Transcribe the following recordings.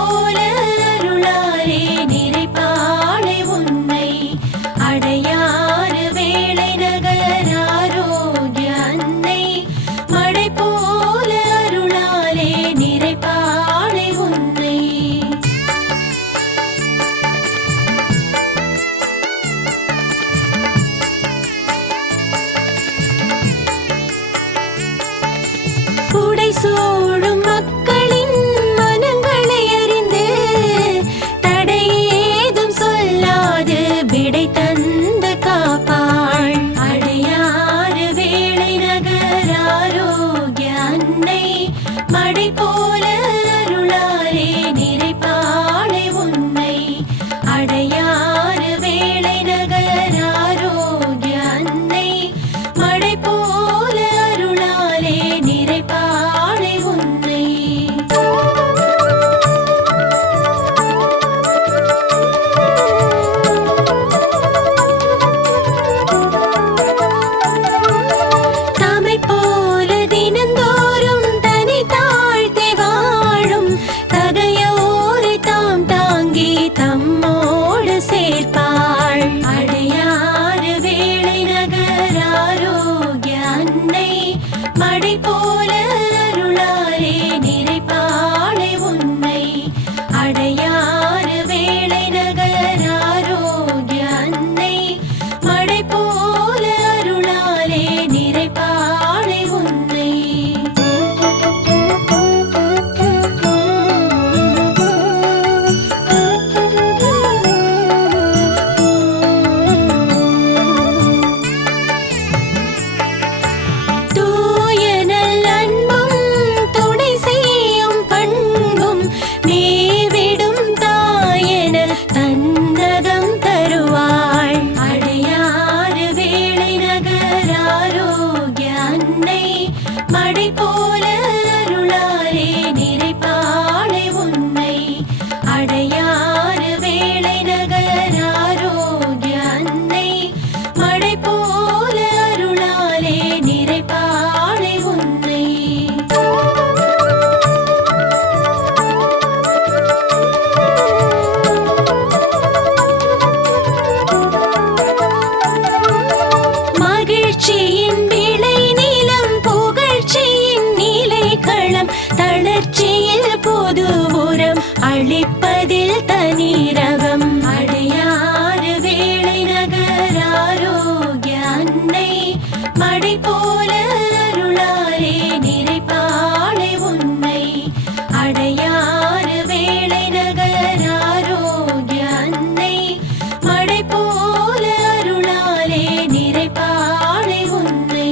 போல அருளாலே நிறைப்பாளை உன்னை அடையாறு வேளை நகர் ஆரோக்கிய அன்னை மழை போல அருளாலே நிறைப்பாளை உன்னை புடை சூழும் மக்களின் மனங்களை அறிந்து தடையேதும் சொல்லாது விடை தந்து காப்பாள் அடையாறு வேளை நகர் ஆரோக்கிய அன்னை மழை போல அருளாலே நிறைப்பாளை உன்னை அடையாறு வேளை நகர் ஆரோக்கிய அன்னை மழை போல அருளாலே நிறைப்பாளை உன்னை தாமை போல தினந்தோறும் தனி தாழ்த்தி வாழும் தகையோரை தாம் தாங்கி தம்மோடு சேர்ப்பாள் அடையாறு வேளை நகர் ஆரோக்கிய அன்னை மழை போல அருளாலே நிறைப்பாளை உன்னை அடையாறு வேளை நகர் ஆரோக்கிய அன்னை மழை போல அருளாலே நிறைப்பாளை உன்னை தூய நல் அன்பும் துணை செய்யும் பண்பும் மேவிடும் தாயென தன்னகம் தருவாள் அடையாறு வேளை நகர் ஆரோக்கிய அன்னை மழை போல அருளாலே நிறைப்பாளை உன்னை அடையாறு வேளை நகர் ஆரோக்கிய அன்னை மழை போல அருளாலே நிறைப்பாளை உன்னை மகிழ்ச்சியின் விளை நிலம் புகழ்ச்சியின் நிலை களம் தளர்ச்சியில் பொது உரம் அளிப்பதில் தனி ரகம் அடையாறு வேளை நகர் ஆரோக்கிய அன்னை மழை போல அருளாலே நிறைப்பாளை உன்னை அடையாறு வேளை நகர் ஆரோக்கிய அன்னை மழை போல அருளாலே நிறைப்பாளை உன்னை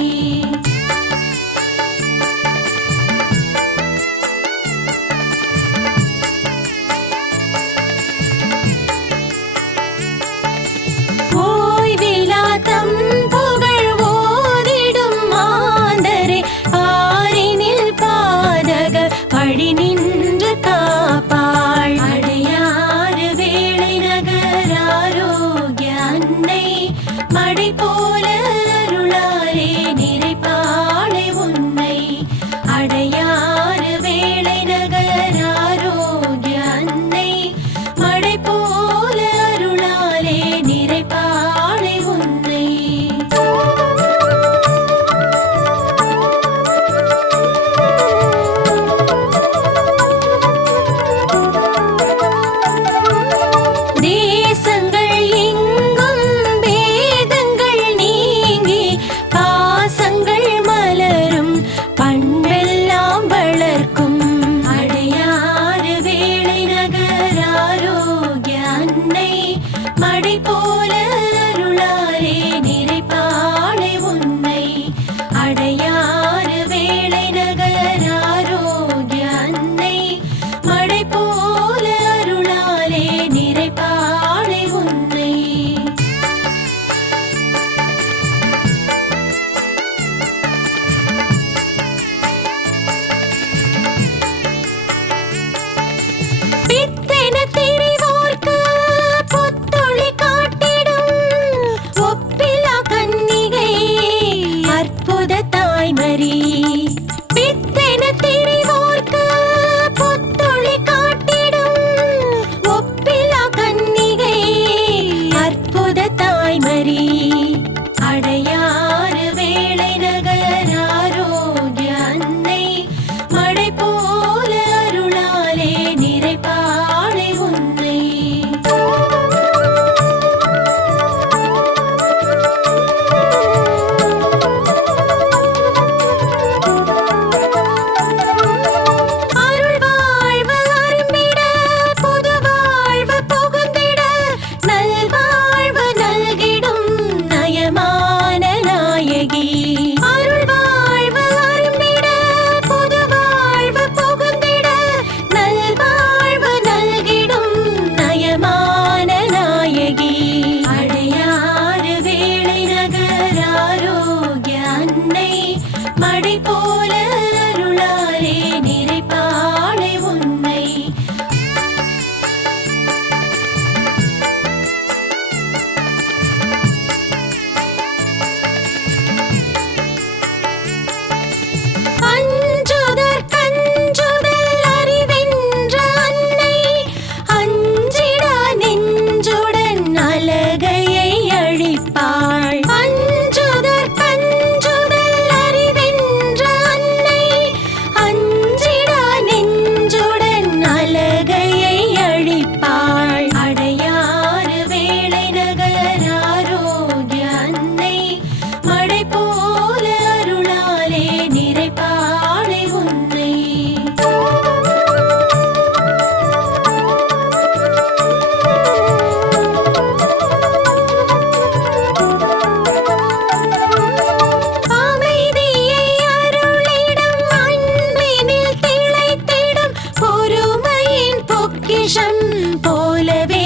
பொக்கிஷம் போலவே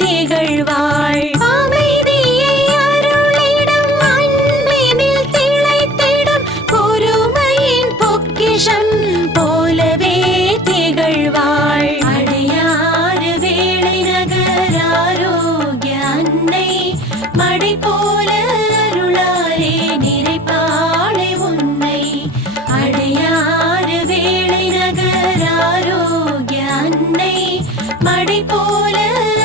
திகழ்வாள். அமைதியை அருளிடும் அன்பினில் திளைத்திடும் பொறுமையின் பொக்கிஷம் போலவே திகழ்வாள். அடையாறு வேளை நகர் ஆரோக்கிய அன்னை மடை போல அருளாலே நிறைப்பாளே உன்னை. அடையாறு வேளை நகர் ஆரோக்கிய அன்னை மடை போல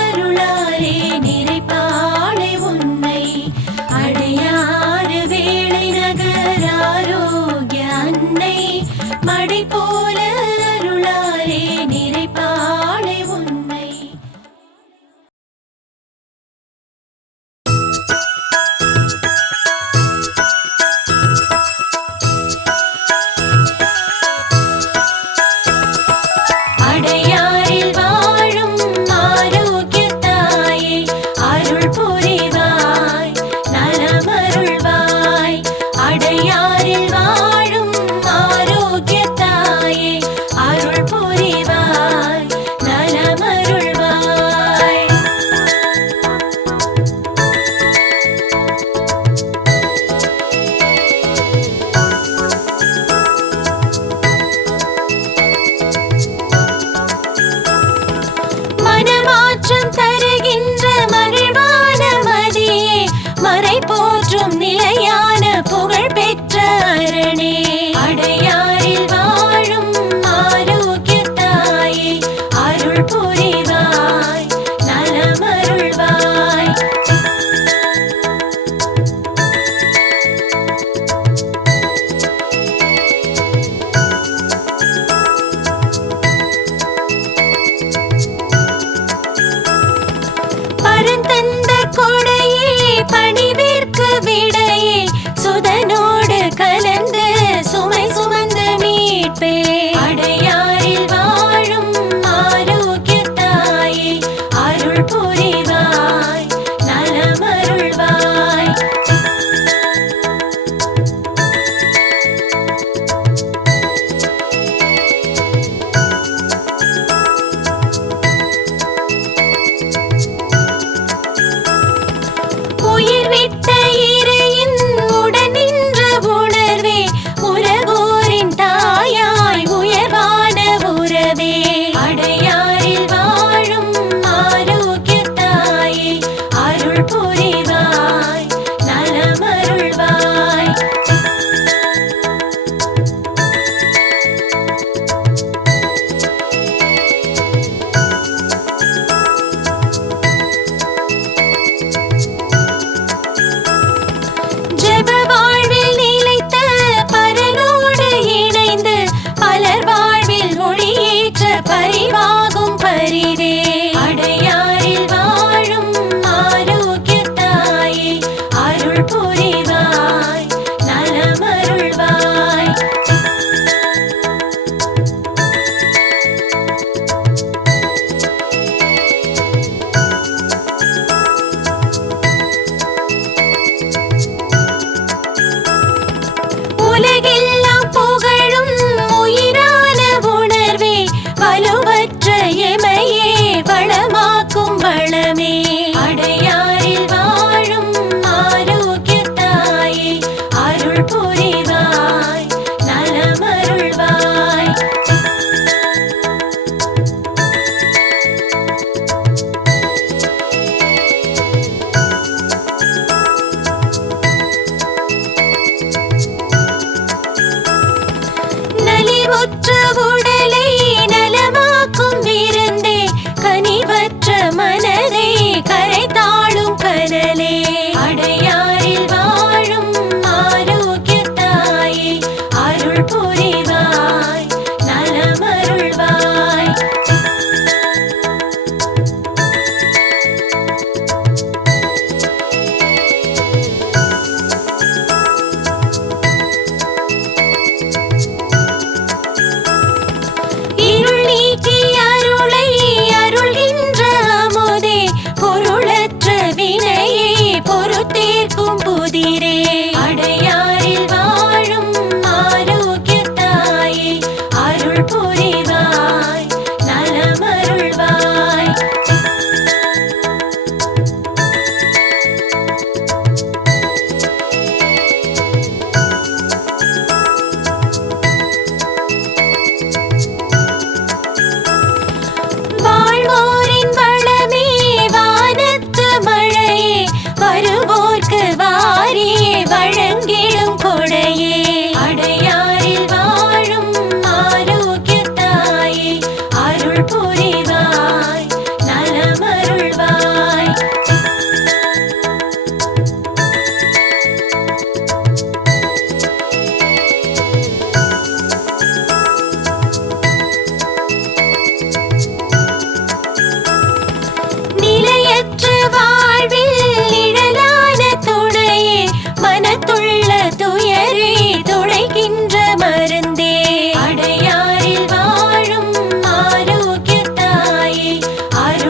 அருளாலே நிறைப்பாளே உன்னை. அடையாறு வேளை நகர் ஆரோக்கிய அன்னை மடை போல அருளாலே நிறைப்பாளே உன்னை. அடையாறில் வாழும் ஆரோக்கியத்தாயே அருள் புரிவாய் நலமருள்வாய். அடையாறில் வாழும் ஆரோக்கியத்தாயே அருள் புரிவாய் நலமருள்வாய். மனமாற்றம் தருகின்ற மகிழ்வான மதியே மறை போற்றும் நிலையான புகழ் பெற்ற அரணே. அடையாறில் வாழும் ஆரோக்கியத்தாயே அருள் புரிவாய் நலமருள்வாய். பரந்தந்த கொடையே பணிவிற்கு விடையே சுதனோடு கலந்து சுமை சுமந்து மீட்பே. அடையாறில் வாழும் ஆரோக்கியத்தாயே அருள் புரிவாய் நலமருள்வாய். உயிர் விட்ட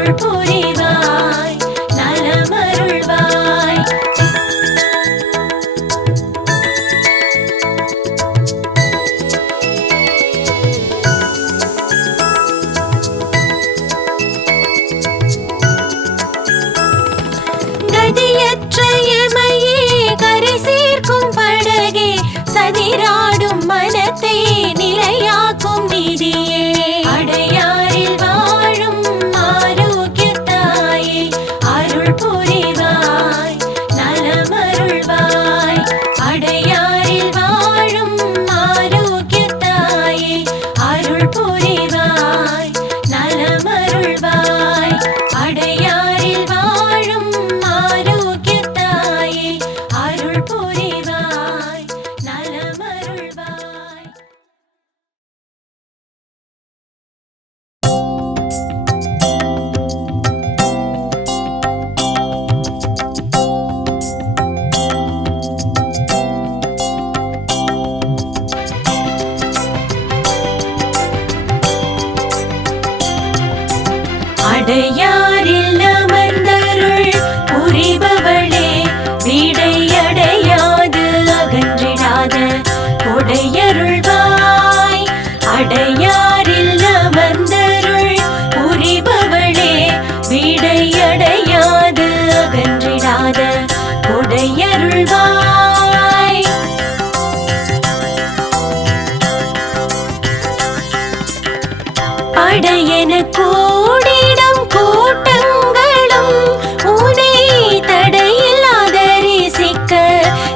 அருள் புரிவாய் நலமருள்வாய். கதியற்ற எமையே கரை சேர்க்கும் படகே சதிராடும் மனத்தை நிலையாக்கும் நிதியே அடையாரில் வாழும் ஆரோக்கியத்தாயே அருள் புரிவாய் நலமருள்வாய். அடையாரில் வாழும் ஆரோக்கியத்தாயே அருள் புரிவாய் நலமருள்வாய். அடையாரில் வாழும் ஆரோக்கியத்தாயே அருள் புரிவாய் நலமருள்வாய். அடையாரில் அமர்ந்தருள் புரிபவளே வீடையடையாது அகன்றிடாத கொடையருள்வாய். அடையாரில் அமர்ந்தருள் புரிபவளே வீடையடையாது அகன்றிடாத கொடையருள்வாய். படையென கூடிடும் கூட்டங்களும் உனை தடையில்லாத ரிசிக்க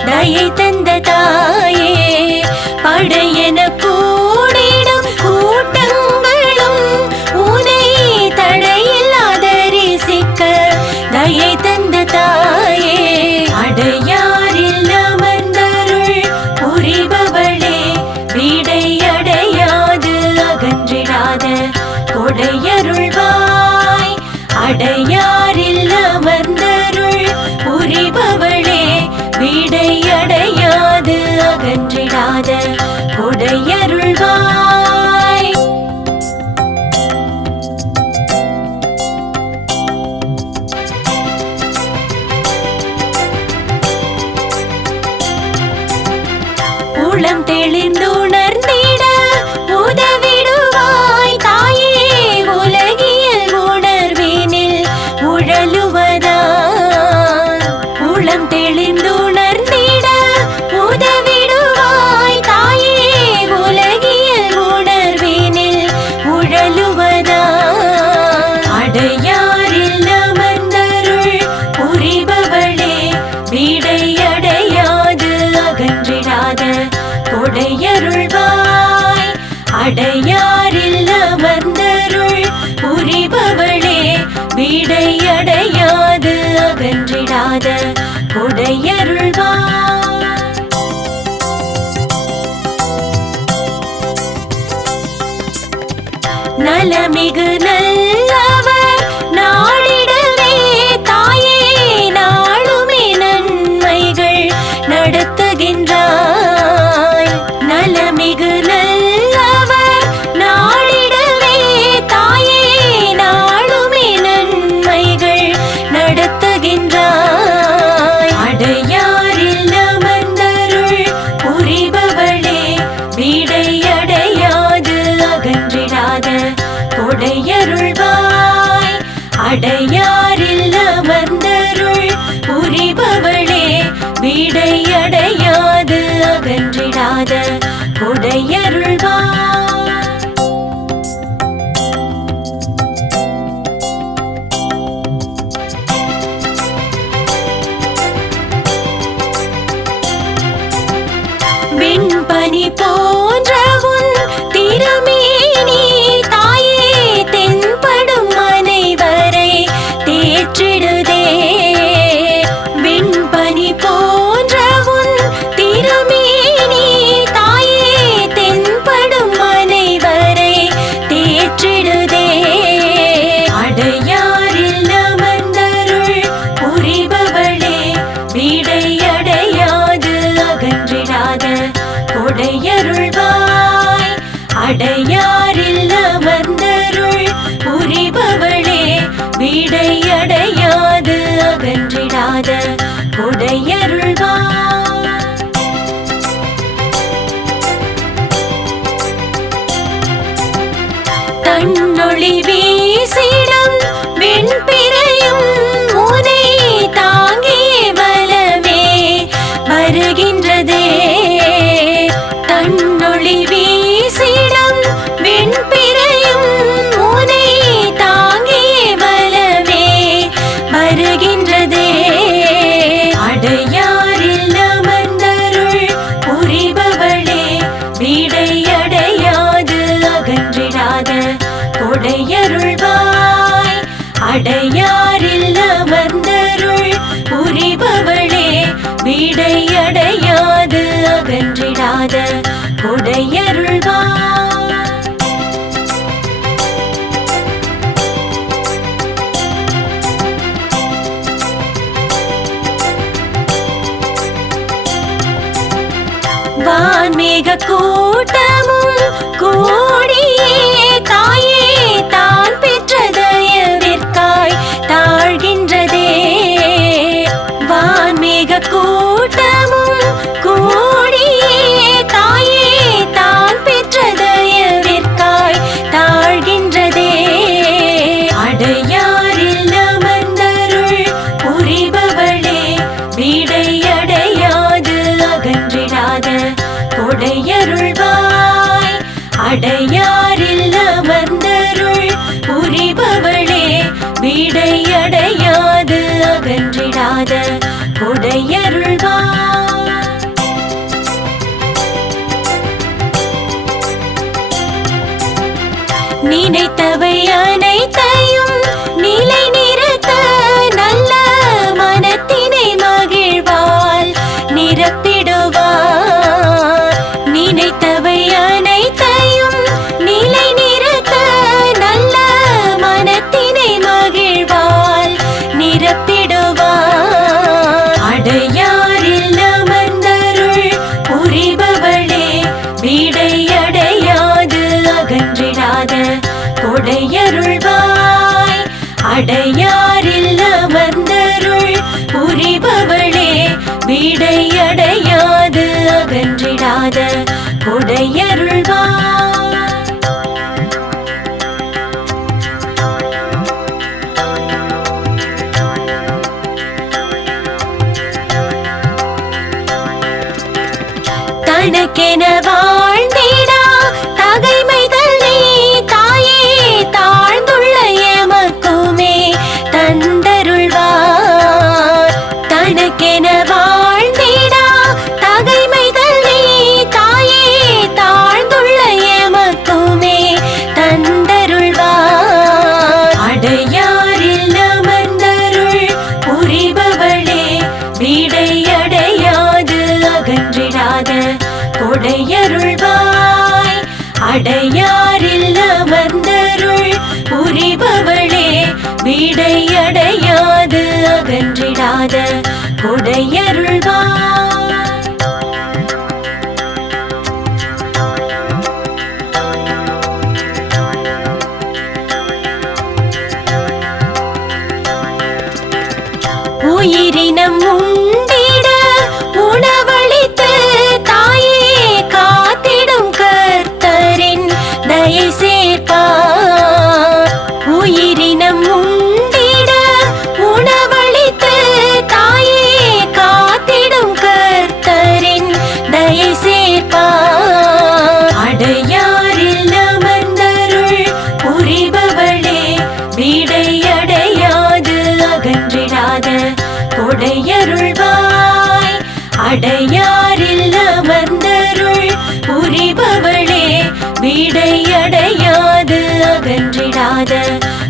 தயை தந்த தாயே. படையென கூடிடும் கூட்டங்களும் உனை தடையில்லாத ரிசிக்க தயை தந்த தாயே. அடையாரில் அமர்ந்தருள் புரிபவளே வீடையடையாது அகன்றிடாத கொடையருள்வாய். அடையாரில் அமர்ந்தருள் புரிபவளே வீடையடையாது அகன்றிடாத கொடையருள்வாய். உளம் தெளிந்துணர்ந்திட உதவிடுவாய் தாயே உலகியல் உணர்வினில் உழலுவதாய். உளம் தெளிந்துணர்ந்திட உதவிடுவாய் தாயே உலகியல் உணர்வினில் உழலுவதாய். அடையாரில் அமர்ந்தருள் புரிபவளே வீடையடையாது அகன்றிடாத கொடையருள்வாய். அடையாரில் அமர்ந்தருள் புரிபவளே வீடையடையாது அகன்றிடாத கொடையருள்வாய். நலமிகு நல்லவர் நாடிடவே தாயே நாளுமே நன்மைகள் நடத்துகின்றாய். நலமிகு நல்லவர் நாடிடவே தாயே நாளுமே நன்மைகள் நடத்துகின்றாய். அடையாரில் அமர்ந்தருள் புரிபவளே வீடையடையாது அகன்றிடாத கொடைய அடையாரில் அமர்ந்தருள் புரிபவளே வீடை அடையாது அகன்றிடாத கொடையருள்வாய். வான்மேக கூட்டமும் கூடியே தாயே தான் பெற்ற தயவிற்காய் தாழ்கின்றதே. வான்மேக கூட்டமும் கூடியே தாயே தான் பெற்ற தயவிற்காய் தாழ்கின்றதே. அடையாரில் அமர்ந்தருள் புரிபவளே வீடை அடையாது அகன்றிடாத கொடையருள்வாய். அடையாரில் அமர்ந்தருள் புரிபவளே வீடை அடையாது அகன்றிடாத கொடையருள்வாய். நினைத்தவை அனைத்தையும் நிலை நிறுத்த நல்ல மனத்தினை மகிழ்வாள் நிரப்பிடுவார். நினைத்தவை அனைத்தையும் நிலை நிறுத்த நல்ல மனத்தினை மகிழ்வாள் நிரப்பிடுவார். அடையாரில் அமர்ந்தருள் புரிபவளே வீடை அடையாது அகன்றிடாத கொடையருள்வாய். அடையாரில் அமர்ந்தருள் புரிபவளே வீடை அடையாது அகன்றிடாத கொடையருள்வாய். தனக்கென வாழ்ந்திடா தகைமைதனை தாயே தாழ்ந்துள்ள எமக்குமே தந்தருள்வார். தனக்கென வாழ்ந்திடா தகைமைதனை தாயே தாழ்ந்துள்ள எமக்குமே தந்தருள்வார். அடையாரில் அமர்ந்தருள் புரிபவளே வீடை அடையாது அகன்றிடாத கொடையருள்வாய். அடையாரில் அமர்ந்தருள் புரிபவளே வீடை அடையாது அகன்றிடாத கொடையருள்வாய். உயிரினம் உண்டிட உணவளித்து தாயே காத்திடும் கர்த்தரின் தயை சேர்ப்பார். உயிரினம் உண்டிட உணவளித்து தாயே காத்திடும் கர்த்தரின் தயை சேர்ப்பார். அடையாரில் அமர்ந்தருள் புரிபவளே வீடை அடையாது அகன்றிடாத கொடையருள்வாய். அடையாரில் அமர்ந்தருள் புரிபவளே வீடை அடையாது அகன்றிடாத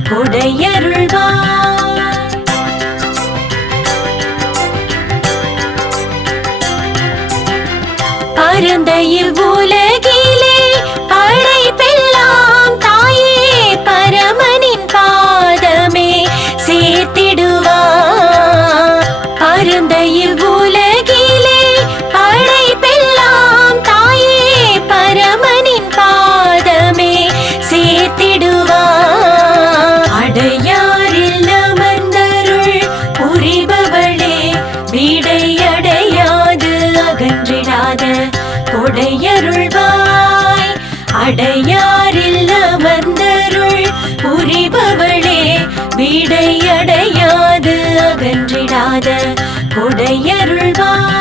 கொடையருள்வாய். பரந்த இவ்வுலகிலே படைப்பெல்லாம் தாயே பரமனின் பாதமே சேர்த்திடுவார். பரந்த இவ்வுலகிலே படைப்பெல்லாம் தாயே பரமனின் பாதமே சேர்த்திடுவார். அடையாரில் அமர்ந்தருள் புரிபவளே வீடை அடையாது அகன்றிடாத கொடையருள்வாய். அடையாரில் அமர்ந்தருள் புரிபவளே வீடை அடையாது அகன்றிடாத கொடையருள்வாய்.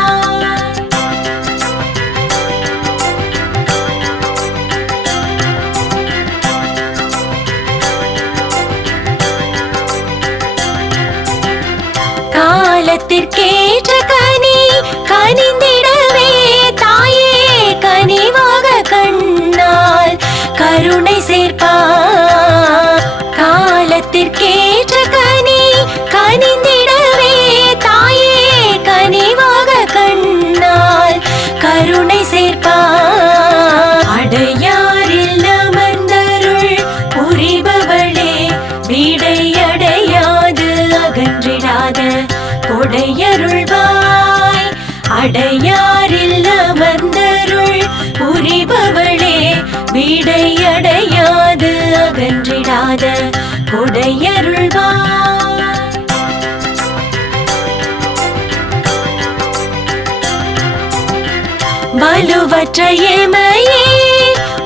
காலத்திற்கேற்ற கனி கனிந்திடவே தாயே கனிவாக கண்ணால் கருணை சேர்ப்பார். காலத்திற்கேற்ற கொடையருள்வாய். அடையாரில் அமர்ந்தருள் புரிபவளே, வீடையடையாது அகன்றிடாத கொடையருள்வாய். வலுவற்ற எமையே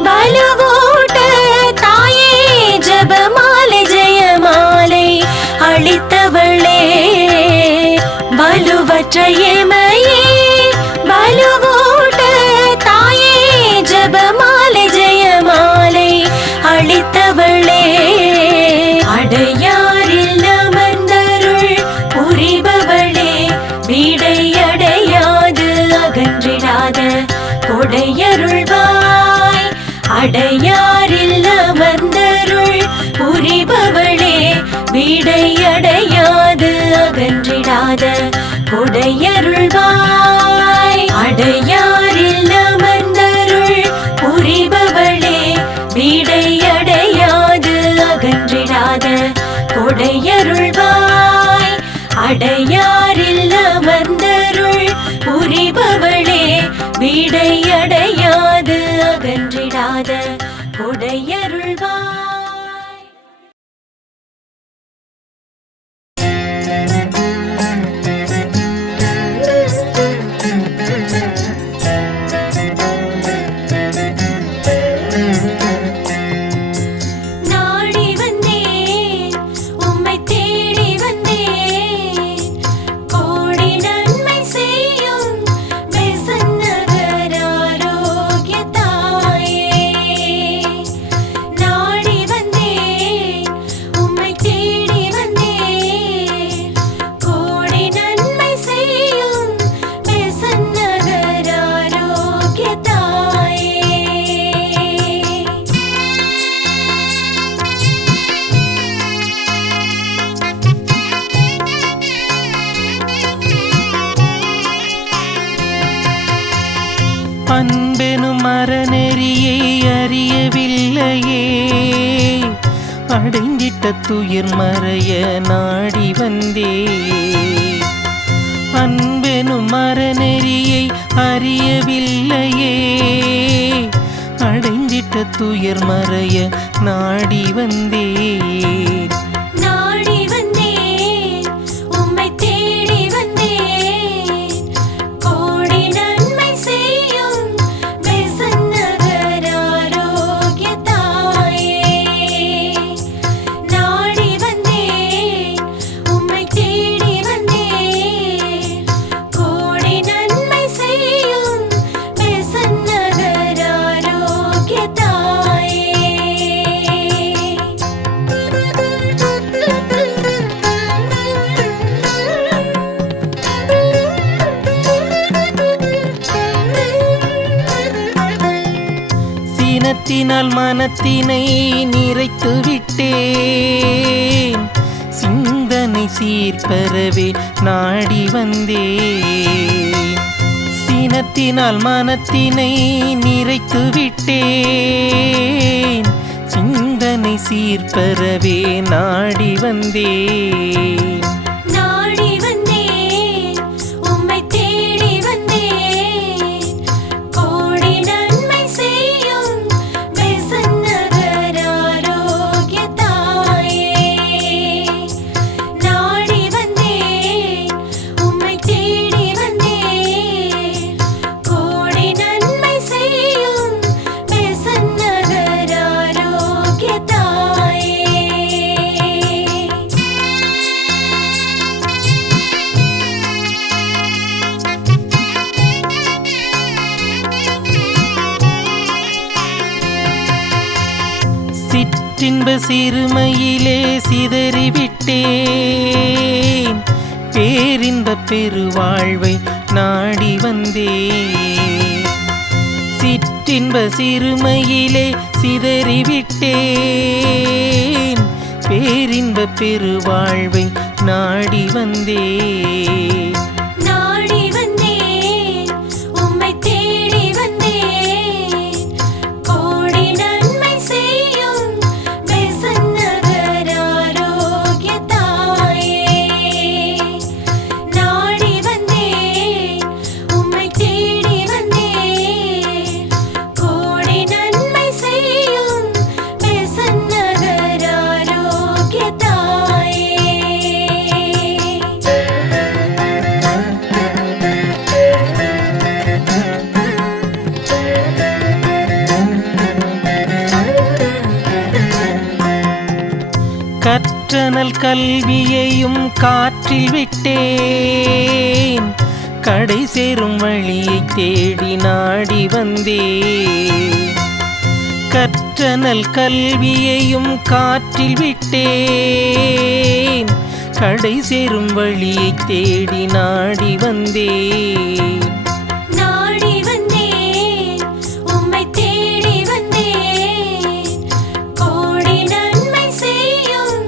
வலுவூட்ட தாயே, ஜபமாலை ஜெயமாலை அளித்தவளே. வலுவற்ற எமையே வலுவூட்ட தாயே, ஜபமாலை ஜெயமாலை அளித்தவளே. அடையாரில் அமர்ந்தருள் புரிபவளே, வீடையடையாது அகன்றிடாத கொடையருள்வாய். அடையாரில் அமர்ந்தருள் புரிபவளே, வீடையடையாது அகன்றிடாத கொடையருள்வாய். அடையாரில் அமர்ந்தருள் புரிபவளே, வீடையடையாது அகன்றிடாத கொடையருள்வாய். அடையாரில் அமர்ந்தருள் புரிபவளே, வீடையடையாது அகன்றிடாத கொடையருள்வாய். அன்பெனும் அறநெறியை அறியவில்லையே, அடைந்திட்ட துயர் மறைய நாடி வந்தே. அன்பெனும் அறநெறியை அறியவில்லையே, அடைந்திட்ட துயர் மறைய நாடி வந்தே. சினத்தினால் மனத்தினை நிறைத்து விட்டேன், சிந்தனை சீர்பெறவே நாடி வந்தேன். சினத்தினால் மனத்தினை நிறைத்து விட்டேன், சிந்தனை சீர்பெறவே நாடி வந்தேன். சிற்றின்ப சிறுமையிலே சிதறிவிட்டேன், பேரின்ப பெருவாழ்வை நாடி வந்தேன். சிற்றின்ப சிறுமையிலே சிதறிவிட்டேன், பேரின்ப பெருவாழ்வை நாடி வந்தேன். நாடி கற்றனல் கல்வியையும் காற்றில் விட்டேன், கடை சேரும் வழியை தேடி நாடி வந்தேன். கற்றனல் கல்வியையும் காற்றில் விட்டேன், கடை சேரும் வழியை தேடி நாடி வந்தேன். நாடி வந்தேன், உம்மை தேடி வந்தேன், கோடி நன்மை செய்யும்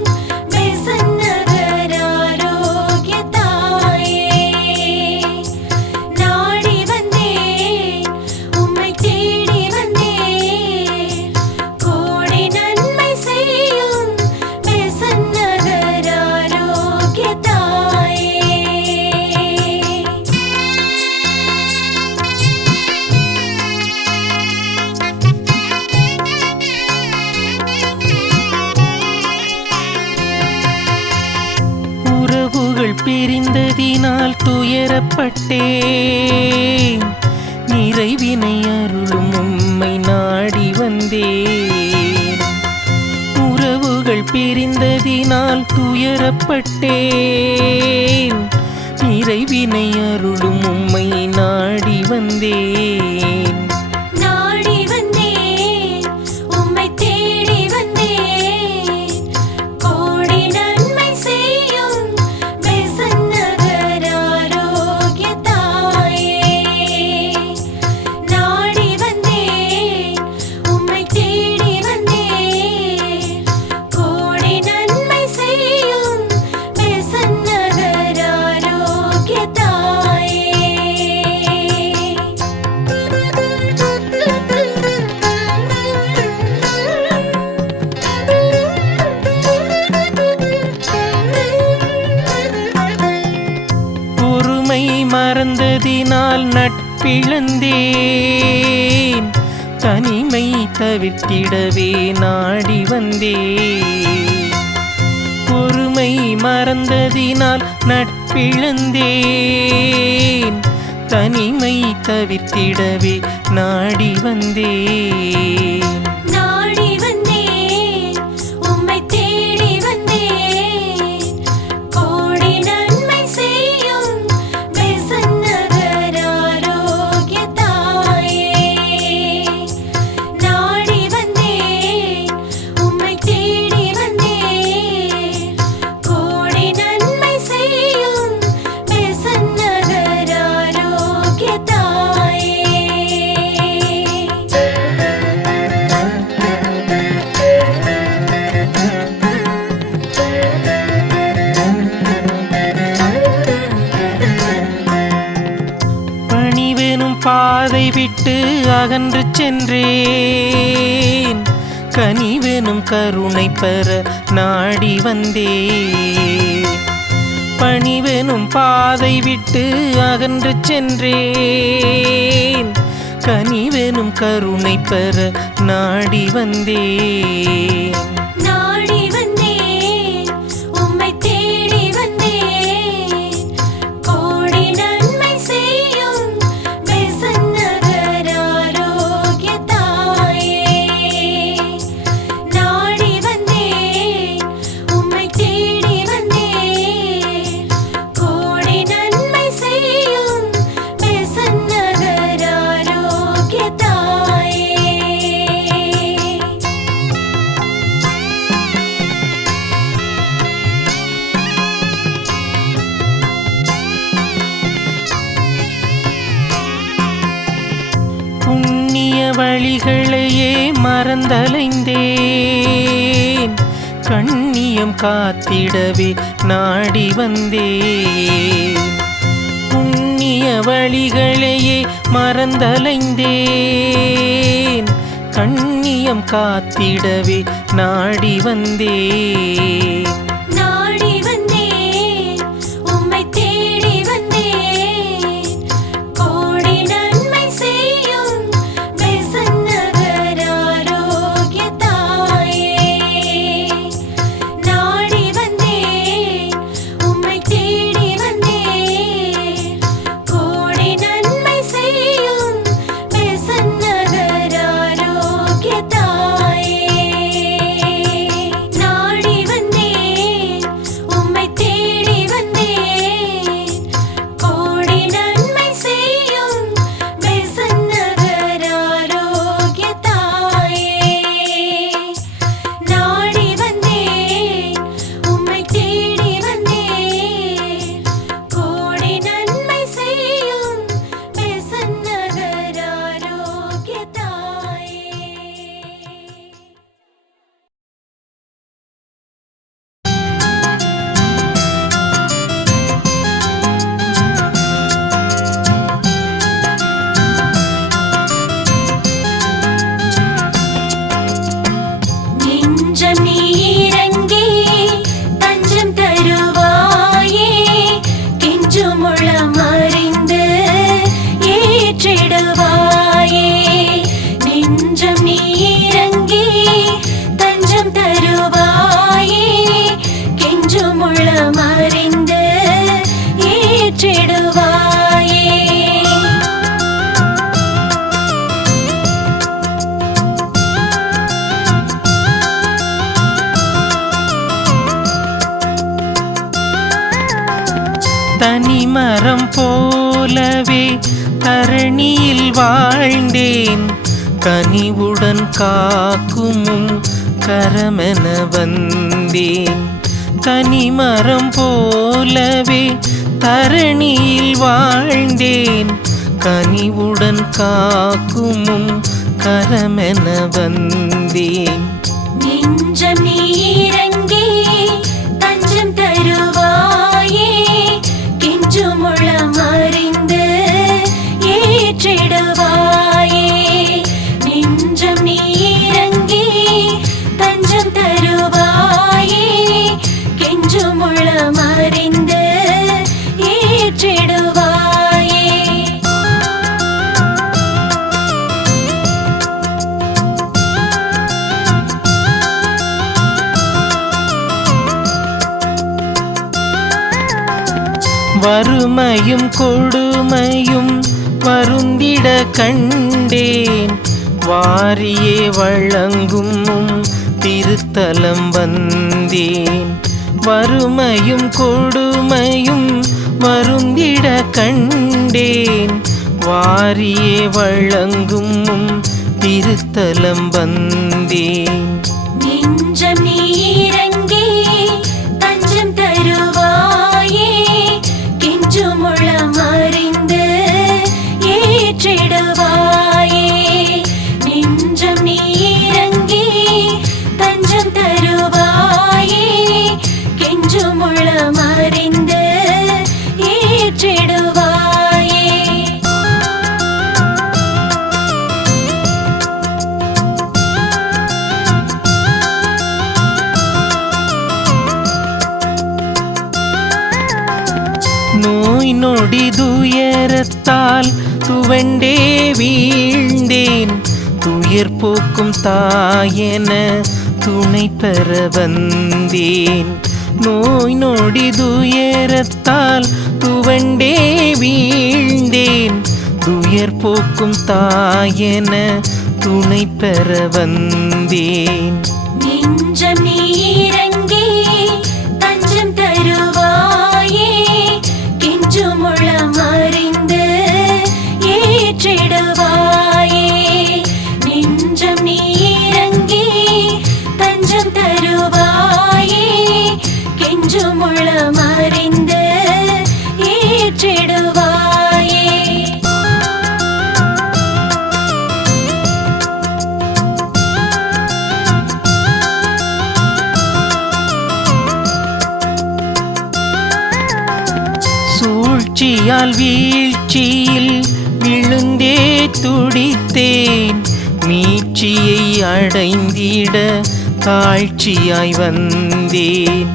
பெசன்ட் நகர் ஆரோக்கிய தாயே. நாடி வந்தேன், உம்மை தேடி வந்தேன், கோடி நன்மை செய்யும் பெசன்ட் நகர் ஆரோக்கிய தாயே. உறவுகள் பிரிந்ததினால் துயரப்பட்டேன், நிறைவினை அருளும் உம்மை நாடி வந்தேன். உறவுகள் பிரிந்ததினால் துயரப்பட்டேன், நிறைவினை அருளும் உம்மை நாடி வந்தேன். நாடி வந்தேன், உம்மை தேடி வந்தேன், கோடி நன்மை செய்யும் பெசன்ட் நகர் ஆரோக்கிய தாயே. நாடி வந்தேன், உம்மை தேடி வந்தேன், கோடி நன்மை செய்யும் பெசன்ட் நகர் ஆரோக்கிய தாயே. பொறுமை மறந்ததினால் நட்பிழந்தேன், தனிமை தவிர்த்திடவே நாடி வந்தேன். பொறுமை மறந்ததினால் நட்பிழந்தேன், தனிமை தவிர்த்திடவே நாடி வந்தேன். நாடி வந்தேன், உம்மை தேடி வந்தேன், கோடி நன்மை செய்யும் பெசன்ட் நகர் ஆரோக்கிய தாயே. நாடி வந்தேன், உம்மை தேடி வந்தேன், கோடி நன்மை செய்யும் பெசன்ட் நகர் ஆரோக்கிய தாயே. பணிவெனும் பாதை விட்டு அகன்று சென்றேன், கனிவெனும் கருணை பெற நாடி வந்தேன். பணிவெனும் பாதை விட்டு அகன்று சென்றேன், கனிவெனும் கருணை பெற நாடி வந்தேன். நாடி வந்தேன், உம்மை தேடி வந்தேன், கோடி நன்மை செய்யும் பெசன்ட் நகர் ஆரோக்கிய தாயே. நாடி வந்தேன், உம்மை தேடி வந்தேன், கோடி நன்மை செய்யும் பெசன்ட் நகர் ஆரோக்கிய தாயே. புண்ணிய வழிகளையே மறந்தலைந்தேன், கண்ணியம் காத்திடவே நாடி வந்தேன். புண்ணிய வழிகளையே மறந்தலைந்தேன், கண்ணியம் காத்திடவே நாடி வந்தேன். நாடி வந்தேன், உம்மை தேடி வந்தேன், கோடி நன்மை செய்யும் பெசன்ட் நகர் ஆரோக்கிய தாயே. நாடி வந்தேன், உம்மை தேடி வந்தேன், கோடி நன்மை செய்யும் பெசன்ட் நகர் ஆரோக்கிய தாயே. நாடி வந்தேன், உள்ளமறிந்து ஏற்றிடுவாயே. தனிமரம் போலவே தரணியில் வாழ்ந்தேன், கனிவுடன் காக்கும் கரமென வந்தேன். தனிமரம் போலவே தரணியில் வாழ்ந்தேன், கனிவுடன் காக்கும் கரமென வந்தேன். நெஞ்சம் நீரங்கே தஞ்சம் தருவாயே, கெஞ்சும் உள்ளமறிந்து ஏற்றிடுவாயே. நெஞ்சம் நீரங்கே தஞ்சம் தருவாயே, கெஞ்சும் உள்ளமறிந்து ஏற்றிடுவாயே. வறுமையும் கொடுமையும் வருந்திட கண்டேன், வாரியே வழங்கும் திருத்தலம் வந்தேன். வறுமையும் கொடுமையும் வருந்திட கண்டேன், வாரியே வழங்கும் திருத்தலம் வந்தேன். நெஞ்சம் நீரங்கே தஞ்சம் தருவாயே, கெஞ்சும் உள்ளமறிந்து ஏற்றிடுவாயே. நெஞ்சம் நீரங்கே தஞ்சம் தருவாயே, கெஞ்சும் உள்ளமறிந்து ஏற்றிடுவாயே. நோய் நொடி துயரத்தால் துவண்டே வீழ்ந்தேன், துயர் போக்கும் தாயென துணை பெற வந்தேன். நோய் நொடி துயரத்தால் துவண்டே வீழ்ந்தேன், துயர் போக்கும் தாயென துணை பெற வந்தேன். நெஞ்சம் நீரங்கே தஞ்சம் தருவாயே, கெஞ்சும் உள்ளமறிந்து ஏற்றிடுவாயே. நெஞ்சம் நீரங்கே தஞ்சம் தருவாயே, கெஞ்சும் உள்ளமறிந்து ஏற்றிடுவாயே. சூழ்ச்சியால் வீழ்ச்சியில் விழுந்தே துடித்தேன், மீட்சியை அடைந்திட தாழ்ச்சியாய் வந்தேன்.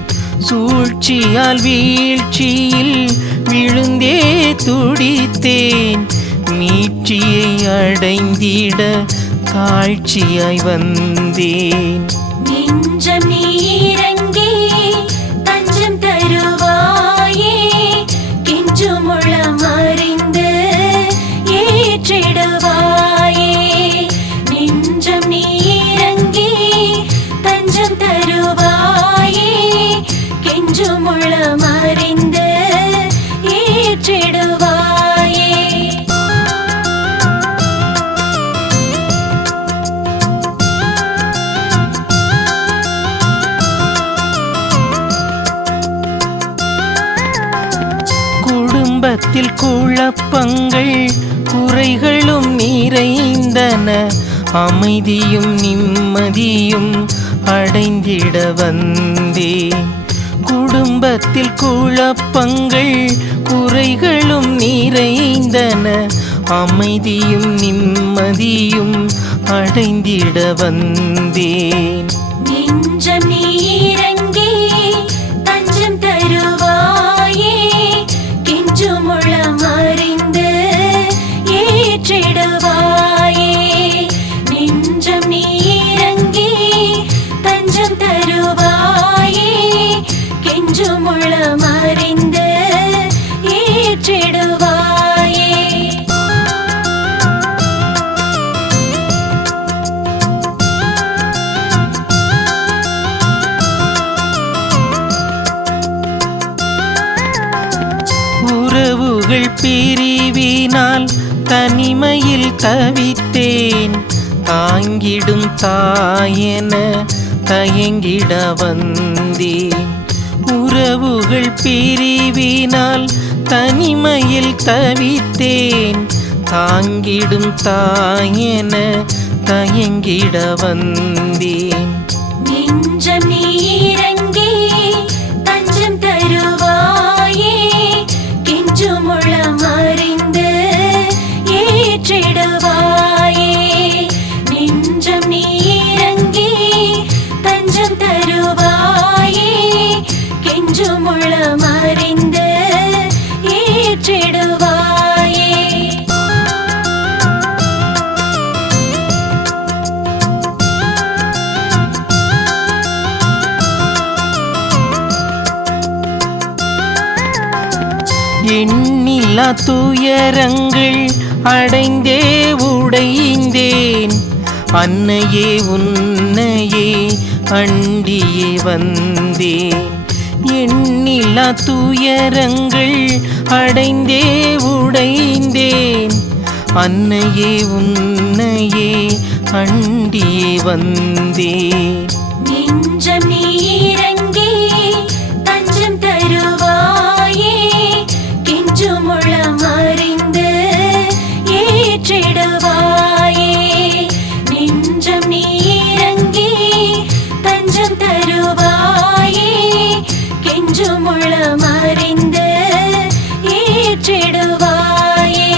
சூழ்ச்சியால் வீழ்ச்சியில் விழுந்தே துடித்தேன், மீட்சியை அடைந்திட தாழ்ச்சியாய் வந்தேன். நெஞ்சம் நீரங்கே தஞ்சம் தருவாயே, கெஞ்சும் உள்ளமறிந்து ஏற்றிடுவாயே. நெஞ்சம் நீரங்கே தஞ்சம் தருவாயே, கெஞ்சும் உள்ளமறிந்து ஏற்றிடுவாயே. குடும்பத்தில் குழப்பங்கள் குறைகளும் நிறைந்தன, அமைதியும் நிம்மதியும் அடைந்திட வந்தேன். குடும்பத்தில் குழப்பங்கள் குறைகளும் நிறைந்தன, அமைதியும் நிம்மதியும் அடைந்திட வந்தேன். நெஞ்சம் நீரங்கே தஞ்சம் தருவாயே, கெஞ்சும் உள்ளமறிந்து ஏற்றிடுவாயே. நெஞ்சம் நீரங்கே தஞ்சம் தருவாயே, கெஞ்சும் உள்ள உள்ளமறிந்து ஏற்றிடுவாயே. உறவுகள் பிரிவினால் தனிமையில் தவித்தேன், தாங்கிடும் தாயென தயங்கிட வந்தேன். உறவுகள் பிரிவினால் தனிமையில் தவித்தேன், தாங்கிடும் தாயென தயங்கிட வந்தேன். நெஞ்சம் நீ இறங்கி தஞ்சம் தருவாயே, கெஞ்சும் உள்ளமறிந்து ஏற்றிடுவாயே. நெஞ்சம் நீ இறங்கி தஞ்சம் தருவாயே, கெஞ்சும் உள்ளமறிந்து ஏற்றிடுவாயே. எண்ணில்லா துயரங்கள் அடைந்தே உடைந்தேன், அன்னையே உன்னையே அண்டியே வந்தேன். எண்ணில்லா துயரங்கள் அடைந்தே உடைந்தேன், அன்னையே உன்னையே அண்டியே வந்தேன். நெஞ்சம் நீ இறங்கி தஞ்சம் தருவாயே, கெஞ்சும் உள்ளமறிந்து ஏற்றிடுவாயே. நெஞ்சம் நீ இறங்கி தஞ்சம் தருவாயே, கெஞ்சும் உள்ளமறிந்து ஏற்றிடுவாயே.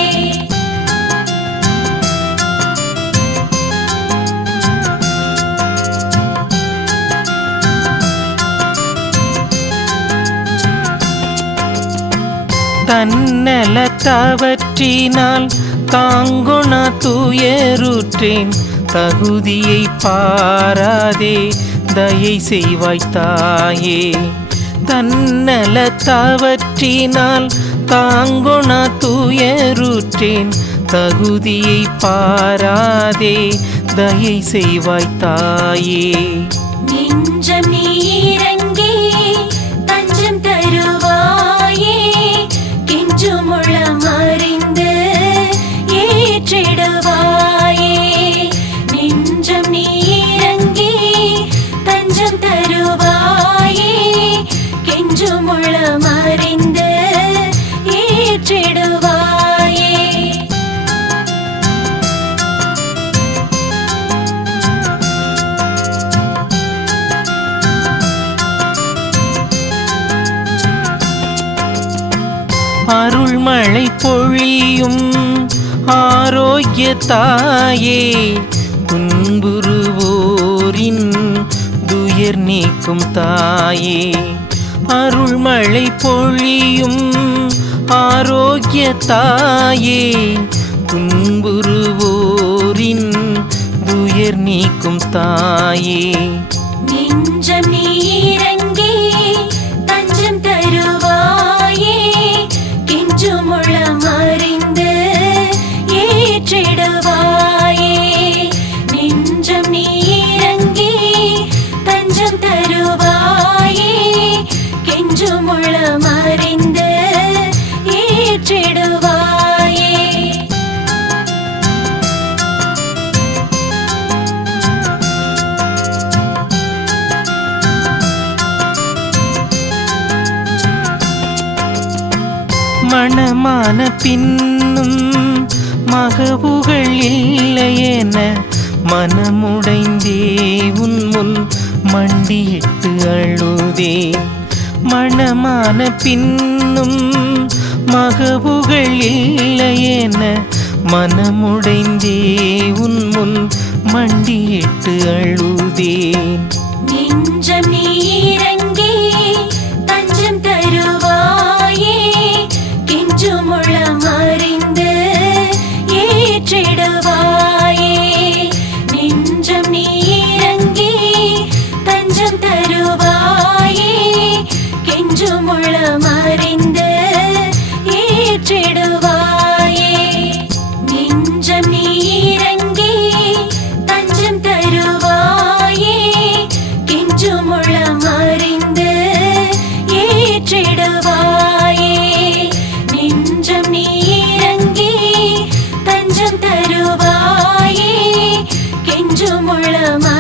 தன்னலத்தவற்றினால் தாங்குண துயருற்றேன், தகுதியை பாராதே தயை செய்வாய் தாயே. தன்னலத்தவற்றினால் தாங்குண துயருற்றேன், தகுதியை பாராதே தயை செய்வாய் தாயே. நெஞ்சம் நீ இறங்கி தஞ்சம் தருவாயே, கெஞ்சும் உள்ளமறிந்து ஏற்றிடுவாயே. நெஞ்சம் நீ இறங்கி தஞ்சம் தருவாயே, கெஞ்சும் உள்ளமறிந்து ஏற்றிடுவாயே. அருள்மழை பொழியும் ஆரோக்கிய தாயே, துன்புறுவோரின் துயர் நீக்கும் தாயே. அருள்மழை பொழியும் ஆரோக்கிய தாயே, துன்புறுவோரின் துயர் நீக்கும் தாயே. நெஞ்சம் நீ இறங்கி தஞ்சம் தருவாயே, கெஞ்சும் உள்ளமறிந்து ஏற்றிடுவாயே. நெஞ்சம் நீ இறங்கி தஞ்சம் தருவாயே, கெஞ்சும் உள்ளமறிந்து ஏற்றிடுவாயே. மணமான பின்னும் மகவுகள் இல்லையென மனமுடைந்தே உன் முன் மண்டியிட்டு அழுதேன். மணமான பின்னும் மகவுகள் இல்லையென மனமுடைந்தே உன் முன் மண்டியிட்டு அழுதேன். நெஞ்சம் நீ இறங்கி தஞ்சம் தருவாயே, கெஞ்சும் உள்ளமறிந்து ஏற்றிடுவாயே. நெஞ்சம் நீ இறங்கி தஞ்சம் தருவாயே, கெஞ்சும் உள்ள உள்ளமறிந்து ஏற்றிடுவாயே. நெஞ்சம் நீ இறங்கி தஞ்சம் தருவாயே. கெஞ்சும் உள்ளமறிந்து ஏற்றிடுவாயே. நெஞ்சம் நீ இறங்கி தஞ்சம் தருவாயே. கெஞ்சும் உள்ளமறிந்து